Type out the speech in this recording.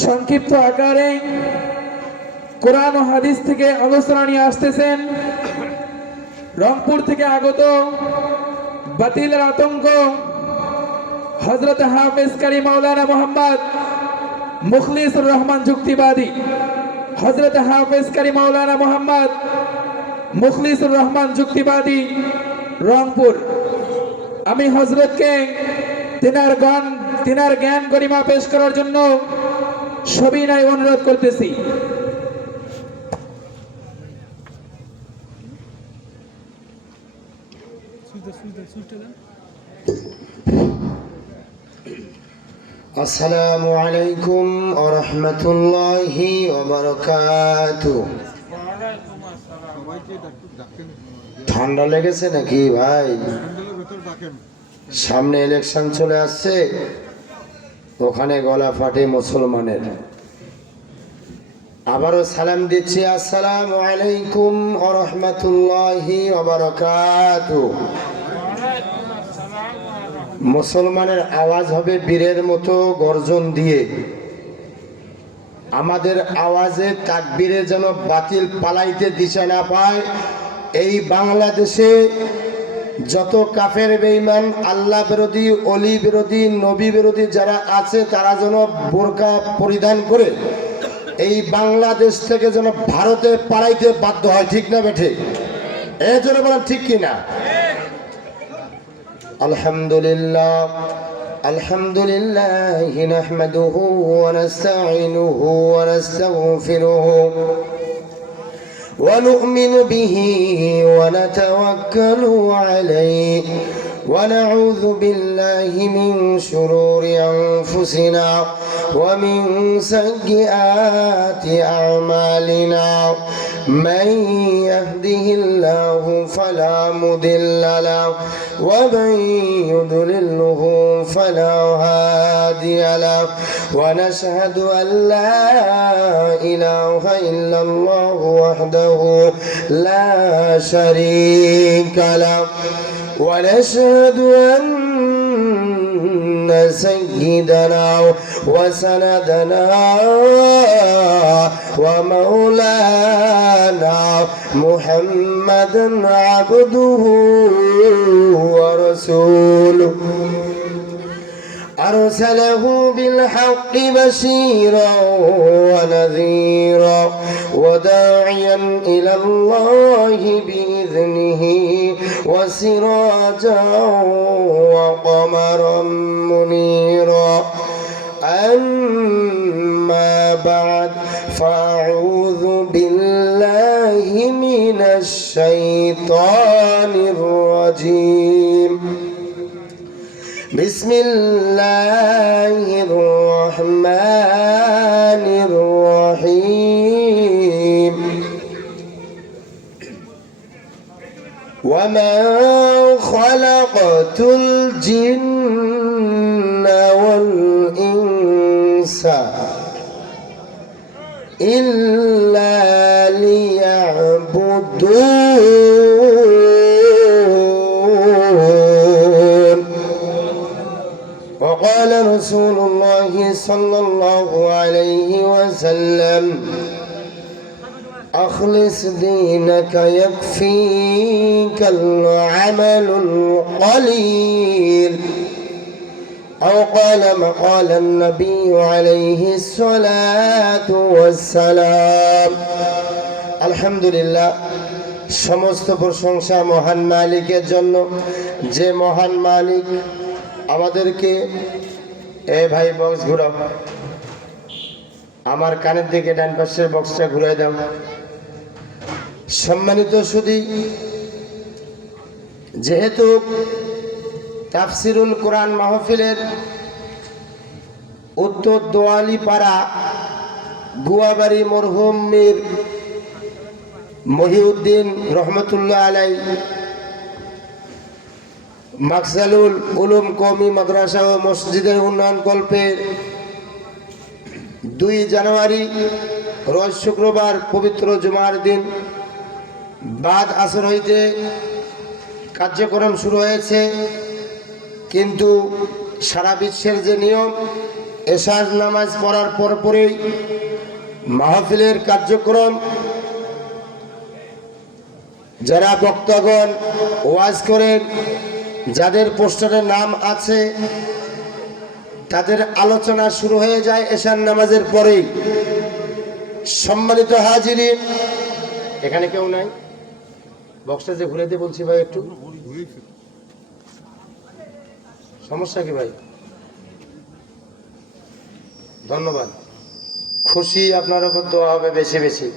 সংক্ষিপ্ত আকারে কোরআন ও হাদিস থেকে আলোচনা নিয়ে আসতেছেন রংপুর থেকে আগত বাতিলের আতঙ্ক হযরত হাফেজ কারি মাওলানা মোহাম্মদ মুখলিসুর রহমান যুক্তিবাদী। হযরত হাফেজ কারি মাওলানা মোহাম্মদ মুখলিসুর রহমান যুক্তিবাদী, রংপুর। আমি হযরতকে তিনার জ্ঞান গরিমা পেশ করার জন্য সবিনয় অনুরোধ করতেছি। আসসালামু আলাইকুম ওয়া রাহমাতুল্লাহি ওয়া বারাকাতুহু। ঠান্ডা লেগেছে নাকি ভাই? সামনে ইলেকশন চলে আসছে, ওখানে গলা ফাটে মুসলমানের। আবারও সালাম দিচ্ছি, আসসালামু আলাইকুম ওয়া রাহমাতুল্লাহি ওয়া বারাকাতুহু। মুসলমানের আওয়াজ হবে বীরের মতো গর্জন দিয়ে। আমাদের আওয়াজে তাকবীরে যেন বাতিল পালাইতে দিশা না পায়। এই বাংলাদেশে যত কাফের বেঈমান, আল্লাহ বিরোধী, অলি বিরোধী, নবী বিরোধী যারা আছে তারা যেন বোরকা পরিধান করে এই বাংলাদেশ থেকে যেন ভারতে পালাইতে বাধ্য হয়। ঠিক না বেঠে? এই জন্য বলেন ঠিক কিনা? আলহামদুলিল্লাহ আলহামদুলিল্লাহ নাহমাদুহু ওয়া নাস্তাঈনুহু ওয়া নাস্তাগফিরুহু ওয়া নু'মিনু বিহি ওয়া নাতাওয়াক্কালু আলাইহি ওয়া নাউযু বিল্লাহি মিন শুরুরি আনফুসিনা ওয়া মিন সাইয়্যাতি আ'মালিনা। من يهده الله فلا مضل له ومن يضلله فلا هادي له ونشهد أن لا إله إلا الله وحده لا شريك له ونشهد أن سيدنا وسندنا ومولانا محمدا عبده ورسوله أرسله بالحق بشيرا ونذيرا وداعيا إلى الله بإذنه وسراجا وقمرا منيرا. أما بعد فأعوذ بالله من الشيطان الرجيم. بسم الله الرحمن الرحيم. وما خلقت الجن والإنس إلا ليعبدون. وقال رسول الله صلى الله عليه وسلم أخلص دينك يكفيك العمل القليل أو قال ما قال النبي عليه الصلاة والسلام. الحمد لله, সমস্ত প্রশংসা মহান মালিকের জন্য, যে মহান মালিক আমাদেরকে, ভাই বক্স ঘুরাও, আমার কানের দিকে ডান পাশের বক্সটা ঘুরাই দাও। সম্মানিত সুধী, যেহেতু তাফসিরুল কোরআন মাহফিলের উত্তর দোয়ালি পাড়া গুয়াবাড়ি মরহুম মীর মহিউদ্দিন রহমতুল্লাহ আলাই মাকসালুল উলুম কওমি মাদ্রাসা ও মসজিদের উন্নয়ন কল্পে 2 জানুয়ারি রোজ শুক্রবার পবিত্র জুমার দিন বাদ আসর হইতে কার্যক্রম শুরু হয়েছে। কিন্তু সারা বিশ্বের যে নিয়ম, এশার নামাজ পড়ার পরপরই মাহফিলের কার্যক্রম, যারা বক্তাগণ ওয়াজ করেন, যাদের পোস্টারে নাম আছে, তাদের আলোচনা শুরু হয়ে যায় এশার নামাজের পরেই। সম্মানিত হাজিরিন, এখানে কেউ নাই? বক্সটা যে ঘুরে দিয়ে বলছি ভাই, একটু সমস্যা কি ভাই? ধন্যবাদ, খুশি আপনার উপর দোয়া হবে বেশি বেশি।